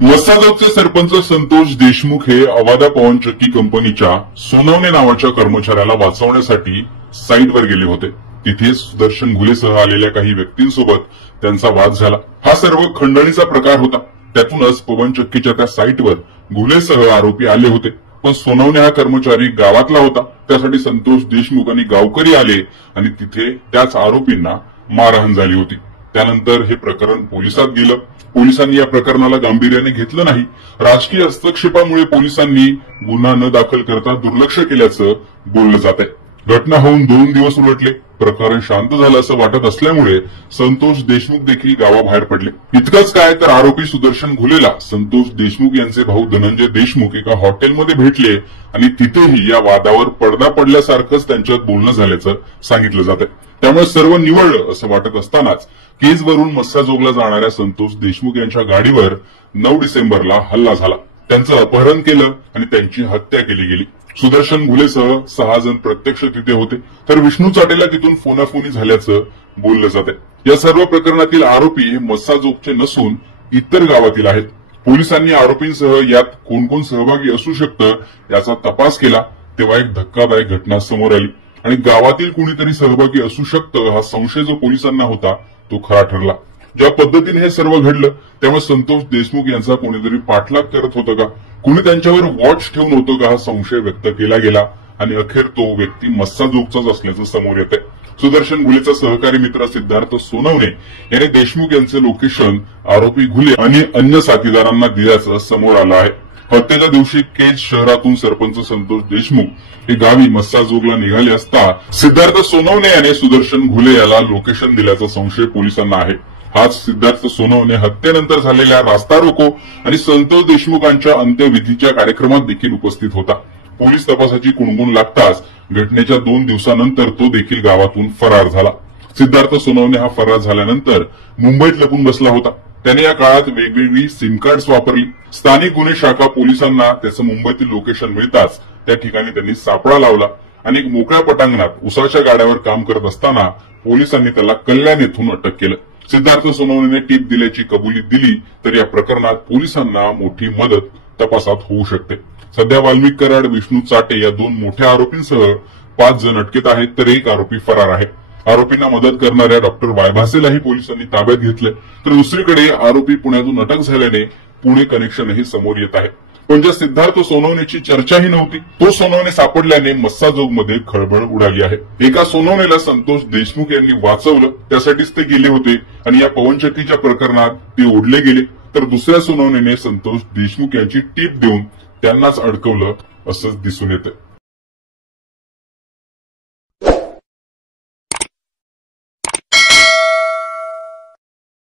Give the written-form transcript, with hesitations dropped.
मस्साजोगचे सरपंच संतोष देशमुख हे अवादा पवनचक्की कंपनीच्या सोनवणे नावाच्या कर्मचाऱ्याला वाचवण्यासाठी साईटवर गेले होते. तिथे सुदर्शन घुलेसह आलेल्या काही व्यक्तींसोबत त्यांचा वाद झाला. हा सर्व खंडणीचा प्रकार होता. त्यातूनच पवनचक्कीच्या त्या साईटवर घुलेसह आरोपी आले होते. पण सोनवणे हा कर्मचारी गावातला होता. त्यासाठी संतोष देशमुख आणि गावकरी आले आणि तिथे त्याच आरोपींना मारहाण झाली होती. त्यानंतर हे प्रकरण पोलिसात गेलं. पोलिसांनी या प्रकरणाला गांभीर्याने घेतलं नाही. राजकीय हस्तक्षेपामुळे पोलिसांनी गुन्हा न दाखल करता दुर्लक्ष केल्याचं बोललं जात आहे. घटना होऊन 2 दिवस उलटले. प्रकरण शांत झालं असं वाटत असल्यामुळे संतोष देशमुख देखील गावाबाहेर पडले. इतकंच काय तर आरोपी सुदर्शन घुलेला संतोष देशमुख यांचे भाऊ धनंजय देशमुख एका हॉटेलमध्ये भेटले आणि तिथेही या वादावर पडदा पडल्यासारखंच त्यांच्यात बोलणं झाल्याचं सांगितलं जात आहे. त्यामुळे सर्व निवळलं असं वाटत असतानाच केजवरून मस्साजोगला जाणाऱ्या संतोष देशमुख यांच्या गाडीवर 9 डिसेंबरला हल्ला झाला. त्यांचं अपहरण केलं आणि त्यांची हत्या केली गेली. सुदर्शन घुलेसह 6 जण प्रत्यक्ष तिथे होते, तर विष्णू चाटेला तिथून फोनाफोनी झाल्याचं बोललं जात आहे. या सर्व प्रकरणातील आरोपी हे मस्साजोगचे नसून इतर गावातील आहेत. पोलिसांनी आरोपींसह यात कोण कोण सहभागी असू शकतं याचा तपास केला. तेव्हा एक धक्कादायक घटना समोर आली आणि गावातील कुणीतरी सहभागी असू शकतं हा संशय जो पोलिसांना होता तो खरा ठरला. ज्या पद्धतीने हे सर्व घडलं त्यामुळे संतोष देशमुख यांचा कोणीतरी पाठलाग करत होतं का, कुणी त्यांच्यावर वॉच ठेवून होतं का हा संशय व्यक्त केला गेला आणि अखेर तो व्यक्ती मस्साजोगचाच असल्याचं समोर येत आहे. सुदर्शन घुलेचा सहकारी मित्र सिद्धार्थ सोनवणे याने देशमुख यांचे लोकेशन आरोपी घुले आणि अन्य साथीदारांना दिल्याचं समोर आलं आहे. हत्येच्या दिवशी केज शहरातून सरपंच संतोष देशमुख हे गावी मस्साजोगला निघाले असता सिद्धार्थ सोनवणे याने सुदर्शन घुले याला लोकेशन दिल्याचा संशय पोलिसांना आहे. हाच सिद्धार्थ सोनवणे हत्येनंतर झालेल्या रास्ता रोको आणि संतोष देशमुखांच्या अंत्यविधीच्या कार्यक्रमात देखील उपस्थित होता. पोलीस तपासाची कुणकुण लागताच घटनेच्या 2 दिवसानंतर तो देखील गावातून फरार झाला. सिद्धार्थ सोनवणे हा फरार झाल्यानंतर मुंबईत लपून बसला होता. त्याने या काळात वेगवेगळी सिम कार्ड्स वापरली. स्थानिक गुन्हे शाखा पोलिसांना त्याचं मुंबईतील लोकेशन मिळताच त्या ठिकाणी त्यांनी सापळा लावला आणि एक मोकळ्या पटांगणात उसाच्या गाड्यावर काम करत असताना पोलिसांनी त्याला कल्याण येथून अटक केलं. सिद्धार्थ सोनवणेने टीप दिल्याची कबुली दिली तर या प्रकरणात पोलिसांना मोठी मदत तपासात होऊ शकते. सध्या वाल्मिक कराड, विष्णू चाटे या 2 मोठ्या आरोपींसह 5 जण अटकेत आहेत, तर 1 आरोपी फरार आहे. आरोपींना मदत करणाऱ्या डॉक्टर वायभासेलाही पोलिसांनी ताब्यात घेतले. तर दुसरीकडे आरोपी पुण्यातून अटक झाल्याने पुणे कनेक्शनही समोर येत आहे. पण ज्या सिद्धार्थ सोनवणेची चर्चाही नव्हती तो सोनवणे सापडल्याने मस्साजोगमध्ये खळबळ उडाली आहे. एका सोनवणेला संतोष देशमुख यांनी वाचवलं, त्यासाठीच ते गेले होते आणि या पवनचक्कीच्या प्रकरणात ते ओढले गेले. तर दुसऱ्या सोनवणेने संतोष देशमुख यांची टीप देऊन त्यांनाच अडकवलं असंच दिसून येतं.